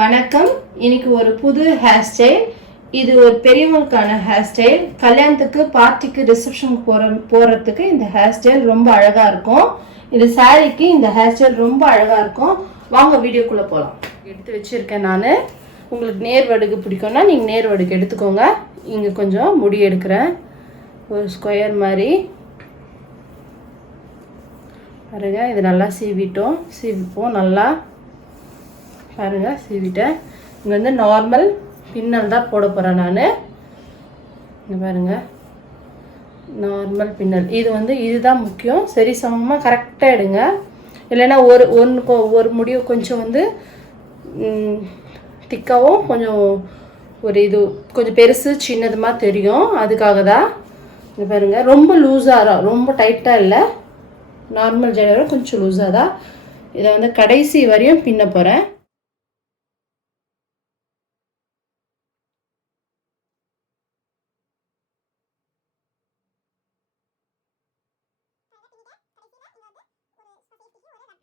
வணக்கம். இன்னைக்கு ஒரு புது ஹேர் ஸ்டைல். இது ஒரு பெரியவங்களுக்கான ஹேர் ஸ்டைல். கல்யாணத்துக்கு, பார்ட்டிக்கு, ரிசப்ஷனுக்கு போகிறதுக்கு இந்த ஹேர் ஸ்டைல் ரொம்ப அழகாக இருக்கும். இது சாரீக்கு இந்த ஹேர் ஸ்டைல் ரொம்ப அழகாக இருக்கும். வாங்க வீடியோக்குள்ளே போகலாம். எடுத்து வச்சுருக்கேன் நான். உங்களுக்கு நேர்வடுக்கு பிடிக்கும்னா நீங்கள் நேர்வடுக்கு எடுத்துக்கோங்க. இங்கே கொஞ்சம் முடி எடுக்கிறேன், ஒரு ஸ்கொயர் மாதிரி பாருங்க. இது நல்லா சீவிப்போம் நல்லா பாருங்கள். சீவிட்டேன். இங்கே வந்து நார்மல் பின்னல் தான் போட போகிறேன் நான். இங்கே பாருங்கள், நார்மல் பின்னல். இது வந்து இதுதான் முக்கியம். சரி சமமாக கரெக்டாக எடுங்க. இல்லைன்னா ஒரு முடிவு கொஞ்சம் வந்து திக்காகவும் கொஞ்சம் கொஞ்சம் பெருசு சின்னதுமாக தெரியும். அதுக்காக தான். இங்கே பாருங்கள், ரொம்ப லூஸாக, ரொம்ப டைட்டாக இல்லை, நார்மல் ஜடையோட கொஞ்சம் லூஸாக தான். இதை வந்து கடைசி வரையும் பின்ன போகிறேன்.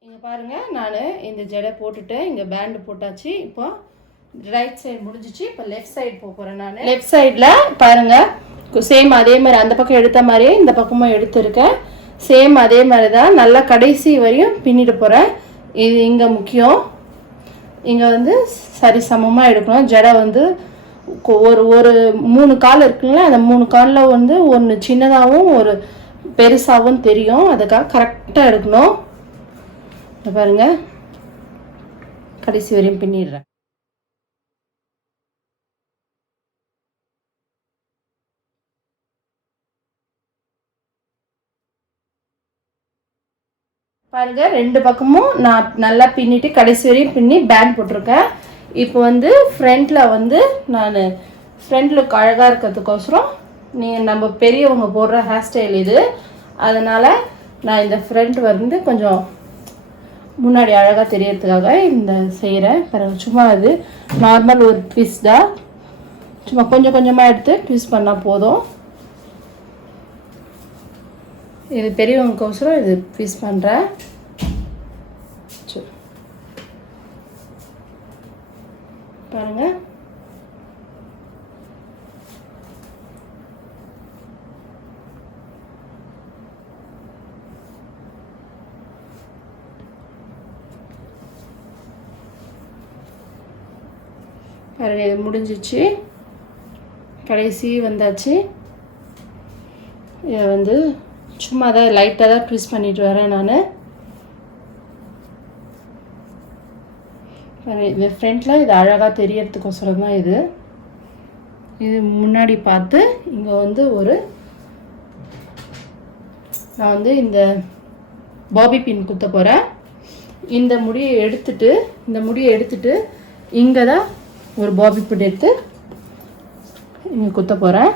இங்கே பாருங்கள், நான் இந்த ஜடை போட்டுட்டேன். இங்கே பேண்டு போட்டாச்சு. இப்போ ரைட் சைடு முடிஞ்சிச்சு. இப்போ லெஃப்ட் சைடு போக போகிறேன் நான். லெஃப்ட் சைடில் பாருங்கள், சேம் அதே மாதிரி அந்த பக்கம் எடுத்த மாதிரியே இந்த பக்கமும் எடுத்துருக்கேன். சேம் அதே மாதிரி தான். நல்லா கடைசி வரையும் பின்னிட்டு போகிறேன். இது இங்கே முக்கியம். இங்கே வந்து சரி சமமாக எடுக்கணும். ஜடை வந்து ஒரு 3 கால் இருக்குங்களா, அந்த 3 காலில் வந்து ஒன்று சின்னதாகவும் ஒரு பெருசாகவும் தெரியும். அதுக்காக கரெக்டாக எடுக்கணும். பாருங்க, கடைசி வரையும் பின்னிடுறேன். பாருங்க, 2 பக்கமும் நான் நல்லா பின்னிட்டு கடைசி வரையும் பின்னி பேண்ட் போட்டிருக்கேன். இப்போ வந்து ஃப்ரண்ட்டில் வந்து நான் ஃப்ரண்ட் லுக் அழகாக இருக்கிறதுக்கோசரம் நம்ம பெரியவங்க போடுற ஹேர் ஸ்டைல் இது. அதனால் நான் இந்த ஃப்ரண்ட் வந்து கொஞ்சம் முன்னாடி அழகாக தெரியறதுக்காக இந்த செய்கிறேன். பிறகு சும்மா இது நார்மல் ஒரு ட்விஸ்டாக சும்மா கொஞ்சம் கொஞ்சமாக எடுத்து ட்விஸ்ட் பண்ணால் போதும். இது பெரியவங்களுக்கோசரம் இது ட்விஸ்ட் பண்ணுறேன். பாருங்கள், பாருங்கள், இது முடிஞ்சிச்சு. கடைசி வந்தாச்சு. இதை வந்து சும்மா தான் லைட்டாக தான் ட்விஸ்ட் பண்ணிட்டு வரேன் நான். இது ஃப்ரண்ட்டில் இது அழகாக தெரியறதுக்கோசரம் தான் இது முன்னாடி பார்த்து இங்கே வந்து நான் வந்து இந்த பாபி பின் குத்த போகிறேன். இந்த முடியை எடுத்துட்டு இங்கே தான் ஒரு பாபி பின் எடுத்து இங்கே குத்த போகிறேன்.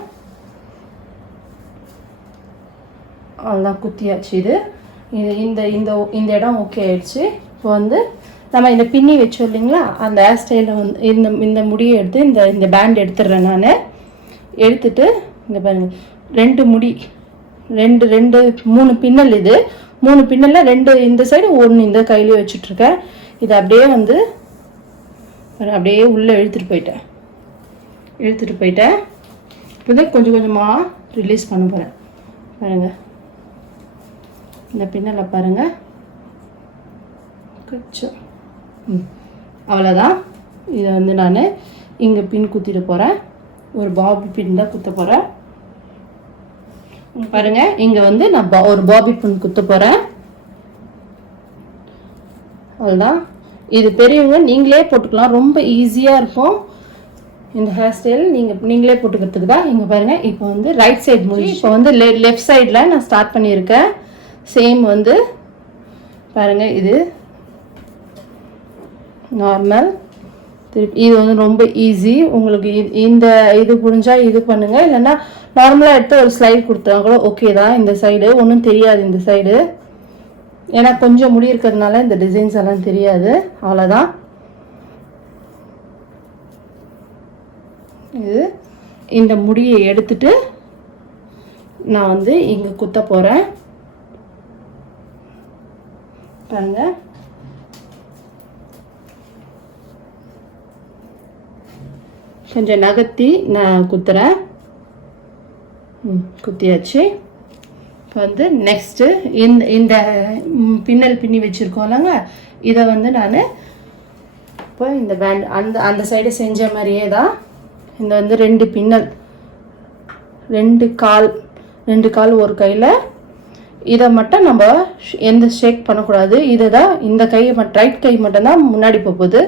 அவ்வளோதான், குத்தியாச்சு. இந்த இடம் ஓகே ஆயிடுச்சு. இப்போ வந்து நம்ம இந்த பின்னி வச்சோம் இல்லைங்களா, அந்த ஹேர் ஸ்டைலில் வந்து இந்த முடியை எடுத்து இந்த பேண்ட் எடுத்துடுறேன் நான். எடுத்துட்டு இங்கே பாருங்கள், 2 முடி 3 பின்னல். இது 3 பின்னலில் 2 இந்த சைடு 1 இந்த கையிலே வச்சுட்ருக்கேன். இது அப்படியே வந்து அப்படியே உள்ளே இழுத்துட்டு போயிட்டேன். இப்போ கொஞ்சம் கொஞ்சமாக ரிலீஸ் பண்ண போகிறேன். பாருங்கள், இந்த பின்னலை பாருங்கள், கொஞ்சம் அவ்வளோதான். இதை வந்து நான் இங்கே பின் குத்திட்டு போகிறேன். ஒரு பாபி பின் தான் குத்த போகிறேன். பாருங்கள், இங்கே வந்து நான் ஒரு பாபி பின் குத்த போகிறேன். அவ்வளோதான். இது பெரியவங்க நீங்களே போட்டுக்கலாம், ரொம்ப ஈஸியாக இருக்கும் இந்த ஹேர் ஸ்டைல். நீங்களே போட்டுக்கிறதுக்கு தான். இங்கே பாருங்கள், இப்போ வந்து ரைட் சைடு முடிஞ்சு. இப்போ வந்து லெஃப்ட் சைடில் நான் ஸ்டார்ட் பண்ணியிருக்கேன். சேம் வந்து பாருங்கள், இது நார்மல். இது வந்து ரொம்ப ஈஸி. உங்களுக்கு இது புரிஞ்சால் இது பண்ணுங்கள். இல்லைன்னா நார்மலாக எடுத்து ஒரு ஸ்லைட் கொடுத்தாங்க கூட ஓகே தான். இந்த சைடு ஒன்றும் தெரியாது. இந்த சைடு ஏன்னா கொஞ்சம் முடி இருக்கிறதுனால இந்த டிசைன்ஸ் எல்லாம் தெரியாது. அவ்வளோதான். இது இந்த முடியை எடுத்துட்டு நான் வந்து இங்கே குத்த போகிறேன். பாருங்க, கொஞ்சம் நகர்த்தி நான் குத்துறேன். குத்தியாச்சு. இப்போ வந்து நெக்ஸ்ட்டு இந்த பின்னல் பின்னி வச்சுருக்கோம்லங்க, இதை வந்து நான் இப்போ இந்த பேண்ட் அந்த சைடு செஞ்ச மாதிரியே தான் இந்த வந்து 2 பின்னல், 2 கால் ஒரு கையில். இதை மட்டும் நம்ம எந்த ஷேக் பண்ணக்கூடாது. இதை தான் இந்த கையை ரைட் கை மட்டும்தான் முன்னாடி போகுது.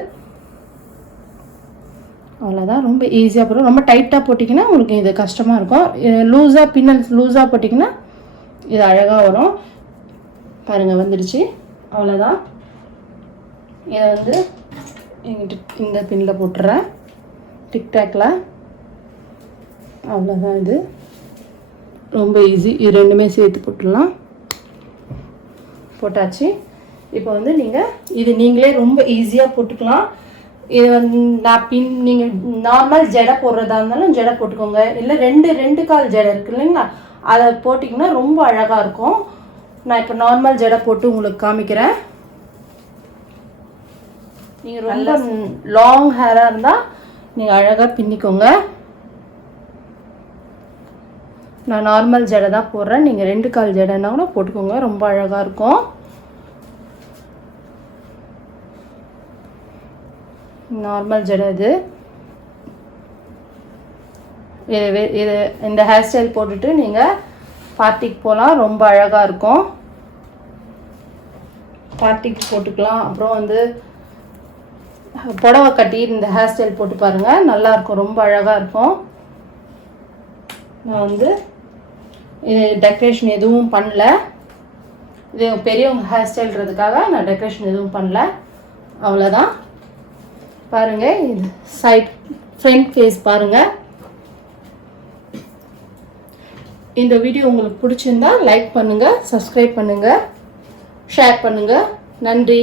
அவ்வளோதான். ரொம்ப ஈஸியாக போடும். ரொம்ப டைட்டாக போட்டிங்கன்னா உங்களுக்கு இது கஷ்டமாக இருக்கும். லூஸாக பின்னல் லூஸாக போட்டிங்கன்னா இது அழகாக வரும். பாருங்கள் வந்துடுச்சு. அவ்வளோதான். இதை வந்து எங்கிட்ட இந்த பின்னில் போட்டுறேன் டிக்டாக்ல. அவ்வளோதான். இது ரொம்ப ஈஸி. இது ரெண்டுமே சேர்த்து போட்டுடலாம். போட்டாச்சு. இப்போ வந்து நீங்களே ரொம்ப ஈஸியாக போட்டுக்கலாம். இது வந்து நீங்கள் நார்மல் ஜடை போடுறதா இருந்தாலும் ஜடை போட்டுக்கோங்க. இல்லை ரெண்டு கால் ஜடை இருக்கு இல்லைங்களா, அதை போட்டிங்கன்னா ரொம்ப அழகாக இருக்கும். நான் இப்போ நார்மல் ஜடை போட்டு உங்களுக்கு காமிக்கிறேன். நீங்கள் ரொம்ப லாங் ஹேராக இருந்தால் நீங்கள் அழகாக பின்னிக்கோங்க. நான் நார்மல் ஜடை தான் போடுறேன். நீங்கள் 2 கால் ஜடைன்னா கூட போட்டுக்கோங்க, ரொம்ப அழகாக இருக்கும். நார்மல் ஜடை இது. இந்த ஹேர் ஸ்டைல் போட்டுட்டு நீங்கள் பார்ட்டிக்கு போகலாம், ரொம்ப அழகாக இருக்கும். பார்ட்டிக்கு போட்டுக்கலாம். அப்புறம் வந்து புடவை கட்டி இந்த ஹேர் ஸ்டைல் போட்டு பாருங்கள், நல்லாயிருக்கும், ரொம்ப அழகாக இருக்கும். நான் வந்து இது டெக்கரேஷன் எதுவும் பண்ணல. இது பெரியவங்க ஹேர் ஸ்டைல்ன்றதுக்காக நான் டெக்கரேஷன் எதுவும் பண்ணல. அவ்வளோதான். பாருங்கள், இது சைட் ஃப்ரண்ட் ஃபேஸ் பாருங்கள். இந்த வீடியோ உங்களுக்கு பிடிச்சிருந்தா லைக் பண்ணுங்கள், சப்ஸ்கிரைப் பண்ணுங்கள், ஷேர் பண்ணுங்கள். நன்றி.